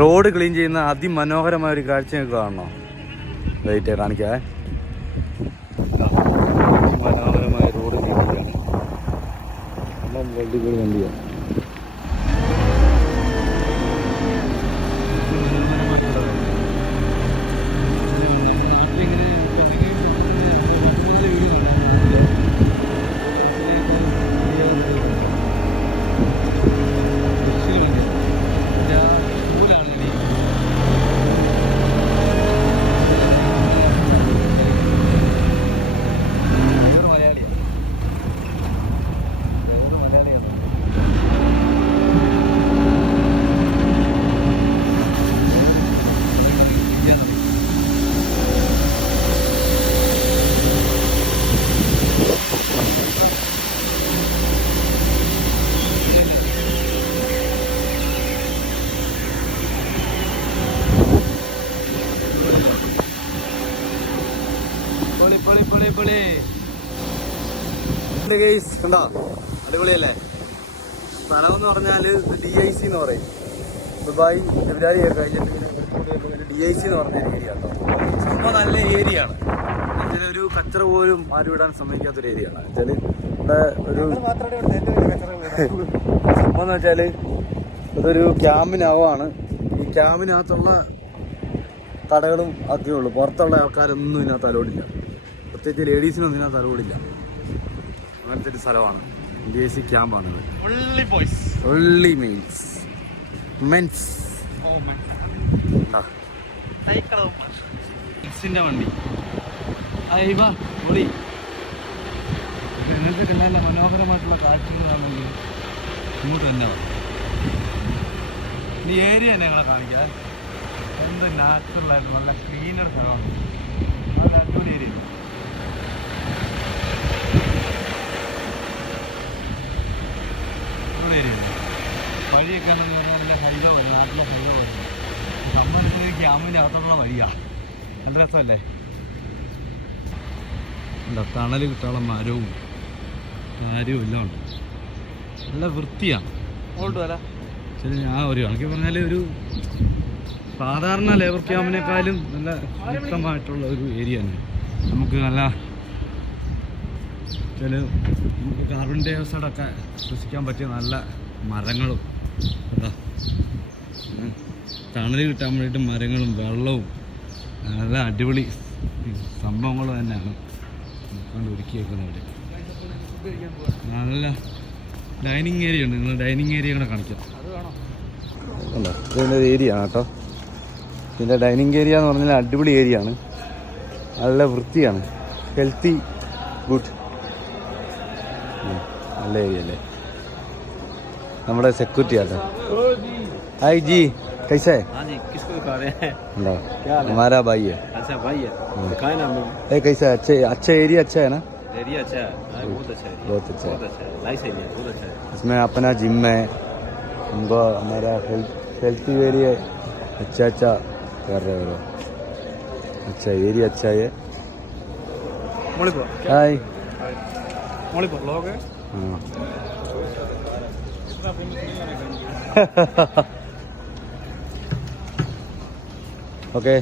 Road clean ചെയ്യുന്ന അതിമനോഹരമായ ഒരു കാഴ്ച നിങ്ങൾക്ക് കാണണോ? വെയിറ്റ് കാണിക്കാവേ. മനോഹരമായ റോഡ് ക്ലീൻ ചെയ്യാണ്. എല്ലാം വണ്ടികൾ വണ്ടിയാണ്. കണ്ടോ, അടിപൊളിയല്ലേ? സ്ഥലം എന്ന് പറഞ്ഞാല് DIC എന്ന് പറയും. ദുബായ് ഫെബ്രുവരി കഴിഞ്ഞിട്ട് DIC എന്ന് പറഞ്ഞ ഏരിയ കേട്ടോ. സംഭവം നല്ല ഏരിയ ആണ്. എന്നുവെച്ചാൽ ഒരു കച്ചറ പോലും ആരും ഇടാൻ സമ്മതിക്കാത്തൊരു ഏരിയ ആണ്. വെച്ചാല് ഇവിടെ ഒരു സംഭവം എന്ന് വെച്ചാല് ഇതൊരു ക്യാമ്പിനകമാണ്. ഈ ക്യാമ്പിനകത്തുള്ള കടകളും ഒക്കെ ഉള്ളു. പുറത്തുള്ള ആൾക്കാരൊന്നും ഇതിനകത്ത് അലോഡില്ല. പ്രത്യേകിച്ച് ലേഡീസിനൊന്നും ഇതിനകത്ത് അലോഡില്ല. അങ്ങനത്തെ ഒരു സ്ഥലമാണ്. DIC ക്യാമ്പാണ്. Only men's. വണ്ടി ഓടി നിങ്ങൾക്ക് നല്ല മനോഹരമായിട്ടുള്ള കാഴ്ചകളാണെങ്കിൽ ഇങ്ങോട്ട് തന്നെ ഈ ഏരിയ തന്നെ ഞങ്ങളെ കാണിക്കാം. എന്ത് നാച്ചുറലായിട്ട് നല്ല ക്ലീനർ സ്ഥലമാണ്. നല്ല അടിപൊളി ഏരിയ. വഴിയൊക്കെ ആണെന്ന് പറഞ്ഞാൽ നല്ല ഹൈവേ വരും. നാട്ടിലെ ഹൈവേ വരും. സംബന്ധിച്ച് ക്യാമ്പിൻ്റെ അകത്തുള്ള വഴിയാണ്. നല്ല രസമല്ലേ? എന്താ തണൽ കിട്ടാനുള്ള മരവും കാര്യവും എല്ലാം ഉണ്ട്. നല്ല വൃത്തിയാണ്. ശരി, ഞാൻ ഒരു കണക്കി പറഞ്ഞാൽ ഒരു സാധാരണ ലേബർ ക്യാമ്പിനേക്കാളും നല്ല ശക്തമായിട്ടുള്ള ഒരു ഏരിയ തന്നെ. നമുക്ക് നല്ല നമുക്ക് കാർബൺ ഡൈ ഓക്സൈഡൊക്കെ ശ്വസിക്കാൻ പറ്റിയ നല്ല മരങ്ങളും എന്താ തണൽ കിട്ടാൻ വേണ്ടിയിട്ട് മരങ്ങളും വെള്ളവും നല്ല അടിപൊളി സംഭവങ്ങൾ തന്നെയാണ് കൊണ്ട് ഒരുക്കി വെക്കുന്നത്. നല്ല ഡൈനിങ് ഏരിയ ഉണ്ട്. നിങ്ങൾ ഡൈനിങ് ഏരിയ കൂടെ കാണിക്കാം. ഉണ്ടോ? ഇതിൻ്റെ ഒരു ഏരിയ ആണ് കേട്ടോ. ഇതിൻ്റെ ഡൈനിങ് ഏരിയ എന്ന് പറഞ്ഞാൽ അടിപൊളി ഏരിയ ആണ്. നല്ല വൃത്തിയാണ്. ഹെൽത്തി, ഗുഡ്, നല്ല ഏരിയ അല്ലേ? നമ്മുടെ സെക്യൂരിറ്റി ആട്ടോ. ഹായ് ജി, कैसा है? हाँ जी, किसको दिखा रहे हैं? हमारा भाई है. अच्छा भाई है. कहाँ है नाम? कैसा है? अच्छा एरिया अच्छा है ना? एरिया अच्छा है. बहुत अच्छा है. बहुत अच्छा है. बहुत अच्छा है. नाइस एरिया, बहुत अच्छा है. इसमें अपना जिम है. हमको हमारा हेल्थी एरिया अच्छा कर रहे हो. अच्छा एरिया अच्छा है. हाय मणिपुर लोग है. हाँ. Okay,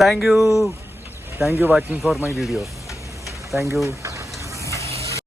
thank you watching for my video. Thank you.